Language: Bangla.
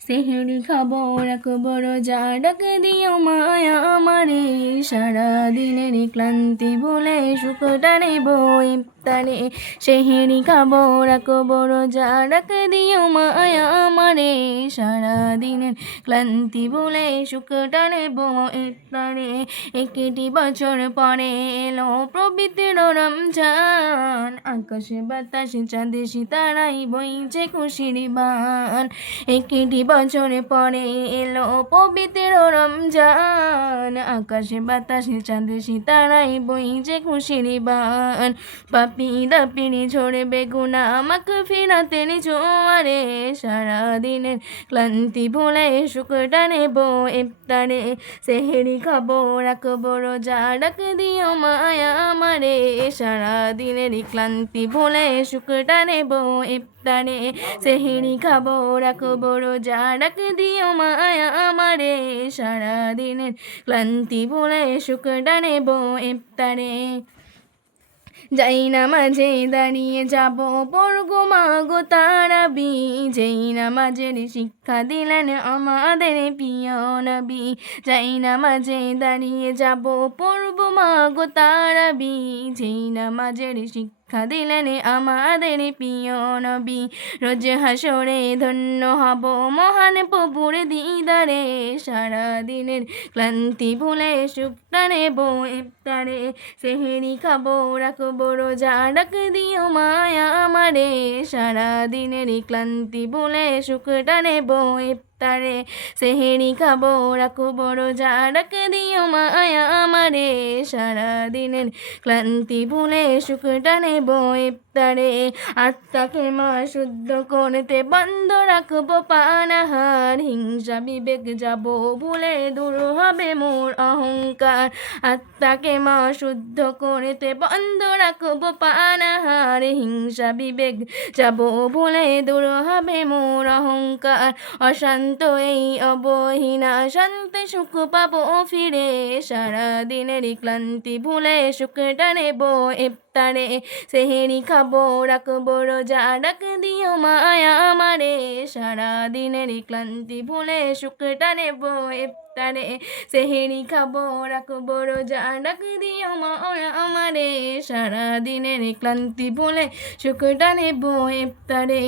সেহরি খাবো রাখবো রোজা ডাক দিও মায়া আমারে সারাদিনের ক্লান্তি ভুলে সুখটা নেব ইফতারে সেহরি খাবো রাখবো রোজা ডাক দিও মায়া আমারে সারাদিনের ক্লান্তি ভুলে সুখটা নেব ইফতারে একটি বছর পরে এলো পবিত্র রমজান আকাশে বাতাসে চাঁদে সিতারাই বইছে খুশির বান একটি বছর পরে এলো পবিত্র রমজান আকাশে বাতাসে চাঁদে সিতারাই বইছে খুশির বান পাপি দাপিনি ঝরবে গুনা আমাকে ফিরাতের জোয়ারে সারাদিনের ক্লান্তি ভুলে সুখটা নেব ইফতারে সেহরি খাবো রাখবো রোজা ডাক দিও মায়া আমারে সারাদিনের ক্লান্তি ভুলে সুখটা নেব ইফতারে সেহরি খাবো রাখবো রোজা ডাক দিও মায়া আমারে সারাদিনের ক্লান্তি ভুলে সুখটা নেব ইফতারে যাই নামাজে দাঁড়িয়ে যাব পড়গো মাগো তারাবি যেই নামাজের শিক্ষা দিলেন আমাদের প্রিয় নবী যাই নামাজে দাঁড়িয়ে যাব পড়বো মাগো তারাবি যেই নামাজের শিক্ষা দিলেন আমাদের প্রিয় নবী রোজ হাসরে ধন্য হব মহান প্রভুর দিদারে সারাদিনের ক্লান্তি ভুলে সুখটা নেব ইফতারে সেহরি খাবো রাখবো রোজা ডাক দিও মায়া আমারে সারাদিনের ক্লান্তি ভুলে সুখটা নেব ইফতারে সেহরি খাবো রাখবো রোজা ডাক দিও মায়া আমারে সারাদিনের ক্লান্তি ভুলে সুখটা নেব ইফতারে আত্মাকে মা শুদ্ধ করতে বন্ধ রাখবো পানাহার হিংসা বিবেক যাব ভুলে দূর হবে মোর অহংকার আত্মাকে মা শুদ্ধ করতে বন্ধ রাখবো পানাহার হিংসা বিবেক যাব ভুলে দূর হবে মোর অহংকার অশান্ত এই অবহীনা শান্তি সুখ পাবো ফিরে সারাদিনের ক্লান্তি ভুলে সুখটা নেব ইফতারে সেহরি খাবো রাখবো রোজা ডাক দিও মায়া আমারে সারাদিনের ক্লান্তি ভুলে সুখটা নেব ইফতারে সেহরি খাবো রাখবো রোজা ডাক দিও মায়া আমারে সারাদিনের ক্লান্তি ভুলে সুখটা নেব ইফতারে।